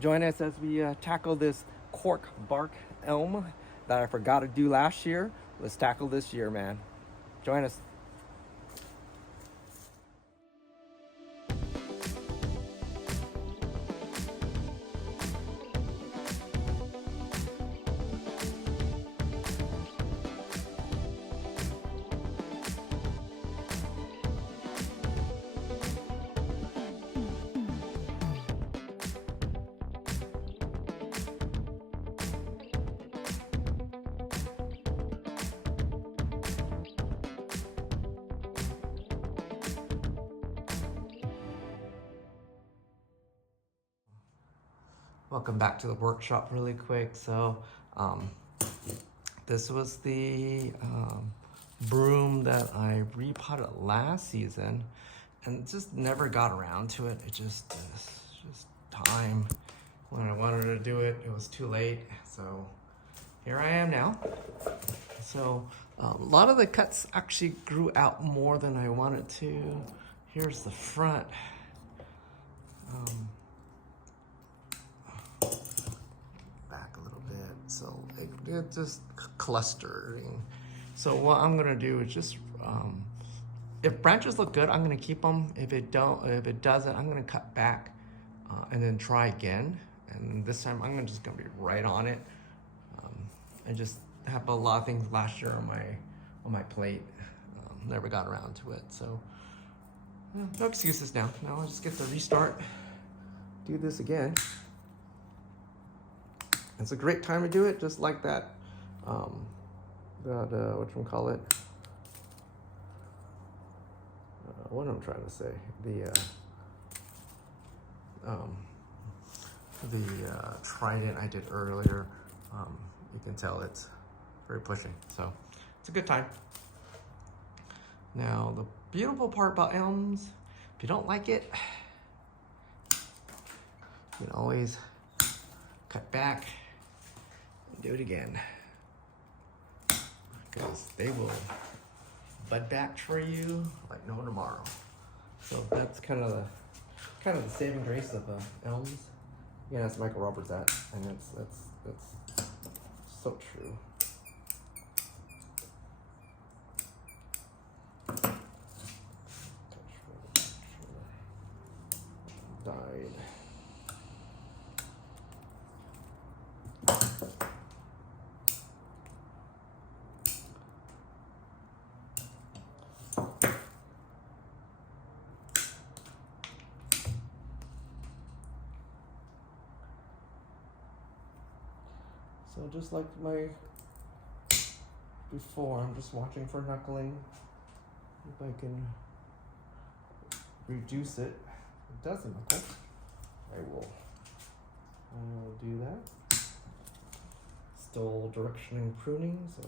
Join us as we tackle this cork bark elm that I forgot to do last year. Let's tackle this year, man. Join us. Welcome back to the workshop really quick. So this was the broom that I repotted last season and just never got around to it. It just time. When I wanted to do it, it was too late. So here I am now. So a lot of the cuts actually grew out more than I wanted to. Here's the front. Back a little bit, so it just clustering. So what I'm gonna do is just, if branches look good, I'm gonna keep them. If it doesn't, I'm gonna cut back and then try again. And this time I'm just gonna be right on it. I just have a lot of things last year on my plate. Never got around to it, so no excuses now. Now I'll just get to restart, do this again. It's a great time to do it, just like that. Whatchamacallit? What am I trying to say? The trident I did earlier. You can tell it's very pushing, so it's a good time. Now the beautiful part about elms, if you don't like it, you can always cut back. Do it again, because they will bud back for you like no tomorrow. So that's kind of the saving grace of elms. Yeah, that's Michael Roberts that, and that's so true. Died. So just like before, I'm just watching for knuckling. If I can reduce it. It doesn't knuckle. I will do that. Still directioning pruning, so.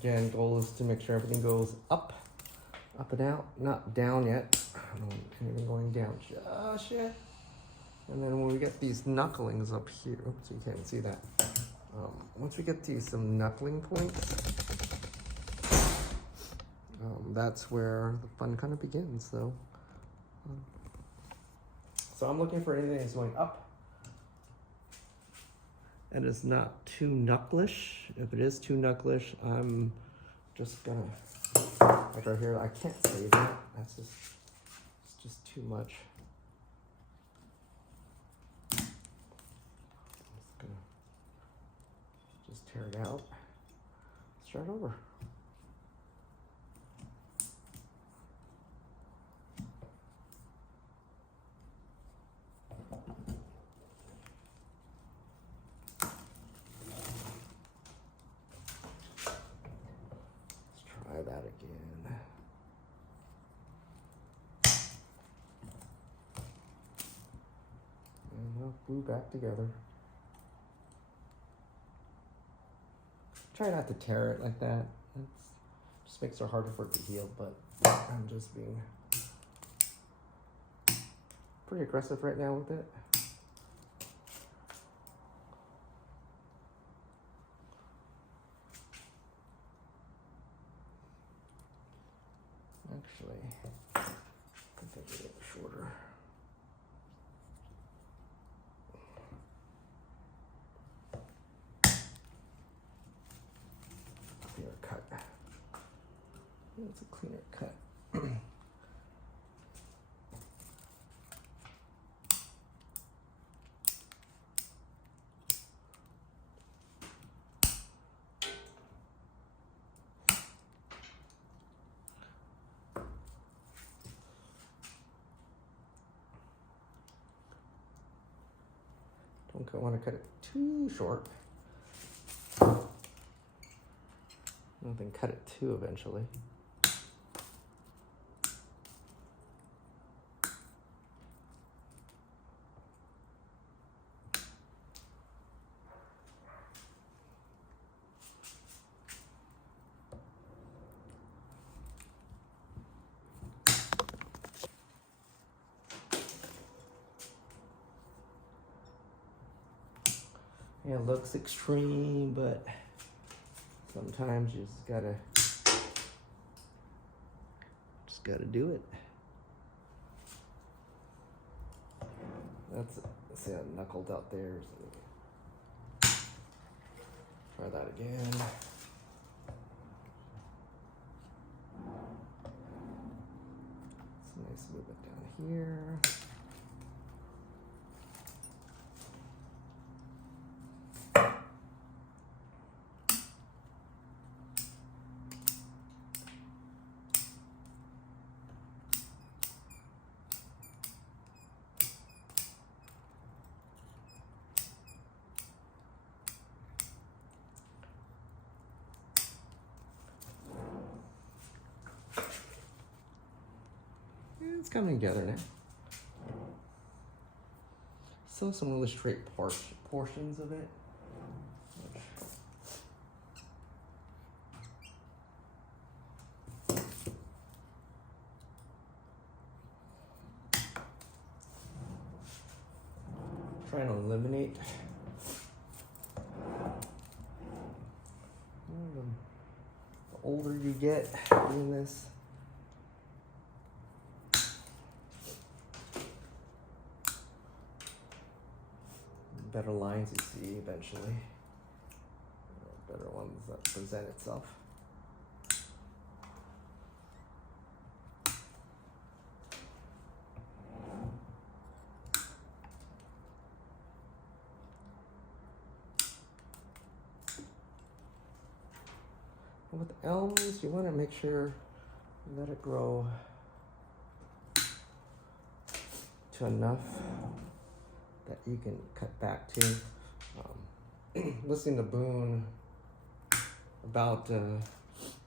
Again, goal is to make sure everything goes up and out, not down yet. I don't want anything going down just yet. And then when we get these knucklings up here, oops, you can't see that. Once we get to some knuckling points, that's where the fun kind of begins. So I'm looking for anything that's going up and it's not too knucklish. If it is too knucklish, I'm just gonna, like right here, I can't save that. It's just too much. I'm just gonna tear it out, start over. That again. And we'll glue back together. Try not to tear it like that. It just makes it harder for it to heal, but I'm just being pretty aggressive right now with it. Actually, I think I get it shorter. Cleaner cut. It's a cleaner cut. Don't want to cut it too short. And then cut it too eventually. Yeah, it looks extreme, but sometimes you just gotta do it. See, I knuckled out there. So try that again. It's a nice movement down here. It's coming together now. Still some really straight portions of it. Trying to eliminate the older you get doing this. Better lines you see eventually, better ones that present itself. And with elms, you want to make sure you let it grow to enough that you can cut back to. Listening to Boone, about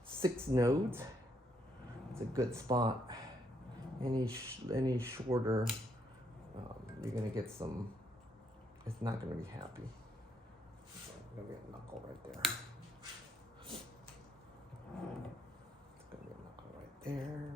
6 nodes, it's a good spot. Any shorter, you're gonna get some. It's not gonna be happy. It's gonna be a knuckle right there. It's gonna be a knuckle right there.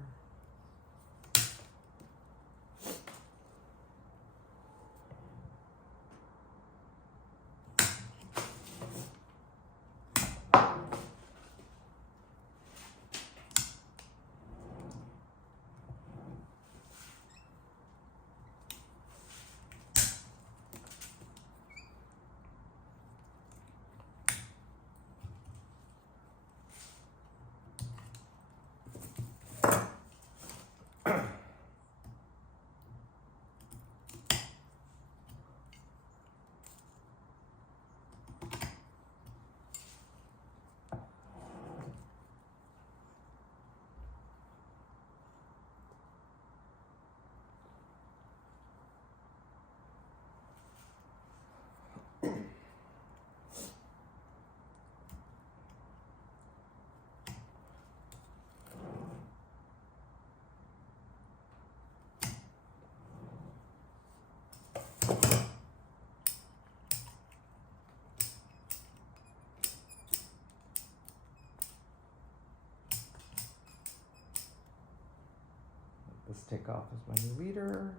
take off as my new leader.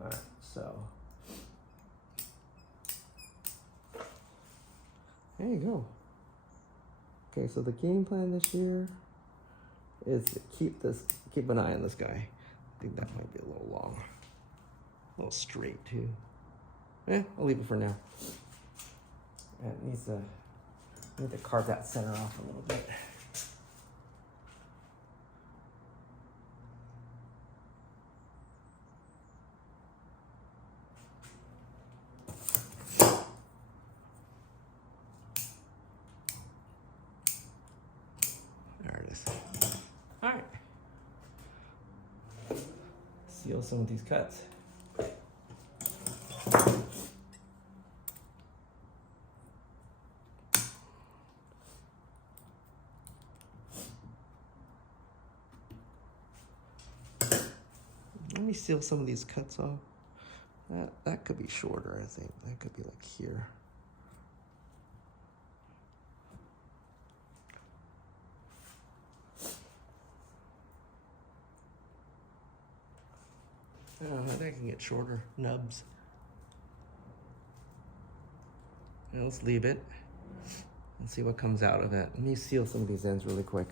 All right, so there you go. Okay, so the game plan this year is to keep an eye on this guy. I think that might be a little long, a little straight too. I'll leave it for now. And it needs to, I need to carve that center off a little bit. There it is. All right. Seal some of these cuts. Let me seal some of these cuts off. That could be shorter, I think. That could be like here. That can get shorter nubs. Now let's leave it and see what comes out of it. Let me seal some of these ends really quick.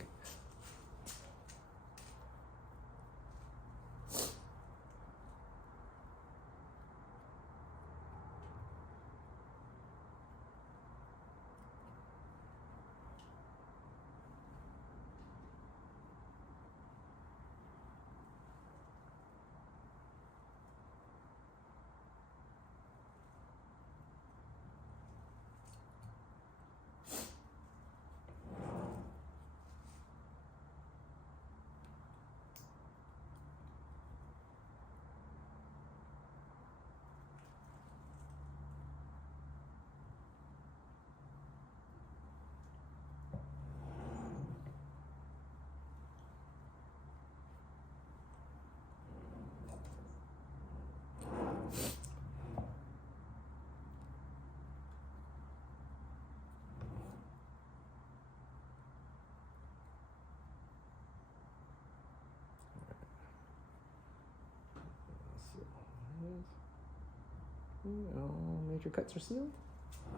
All major cuts are sealed.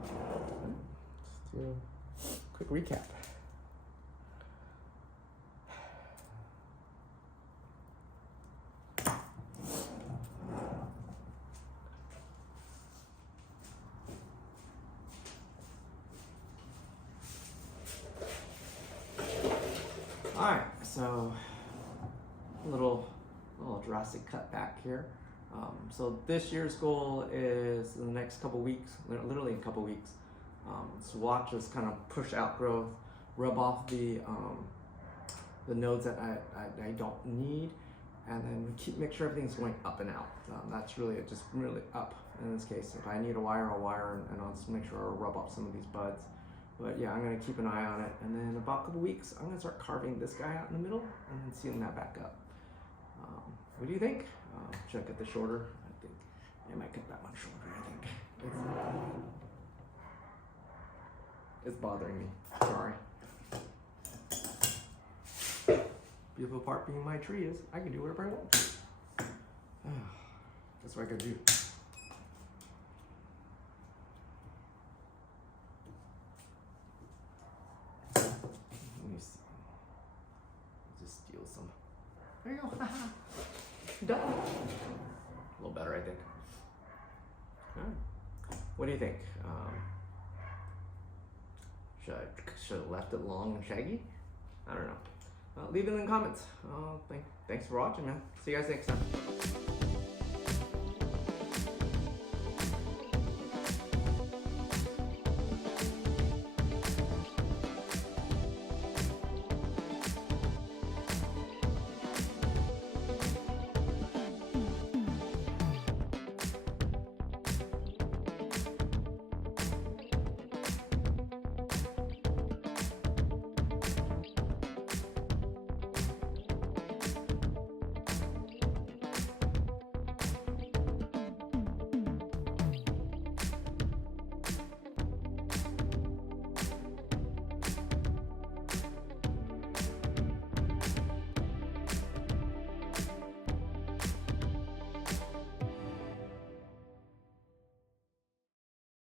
Let's do a quick recap. All right, so a little drastic cut back here. So this year's goal is in the next couple weeks, literally a couple weeks, to watch us kind of push outgrowth, rub off the nodes that I don't need, and then make sure everything's going up and out. That's really just really up in this case. If I need a wire, I'll wire, and I'll just make sure I rub off some of these buds. But yeah, I'm gonna keep an eye on it, and then in about a couple weeks, I'm gonna start carving this guy out in the middle and then sealing that back up. What do you think? Should I cut this shorter? I think I might cut that one shorter. I think it's bothering me. Sorry. Beautiful part being my tree is I can do whatever I want. That's what I gotta do. Let me see. Just steal some. There you go. Done. A little better, I think. All right. What do you think? Should I have left it long and shaggy? I don't know. Leave it in the comments. Thanks for watching, man. See you guys next time.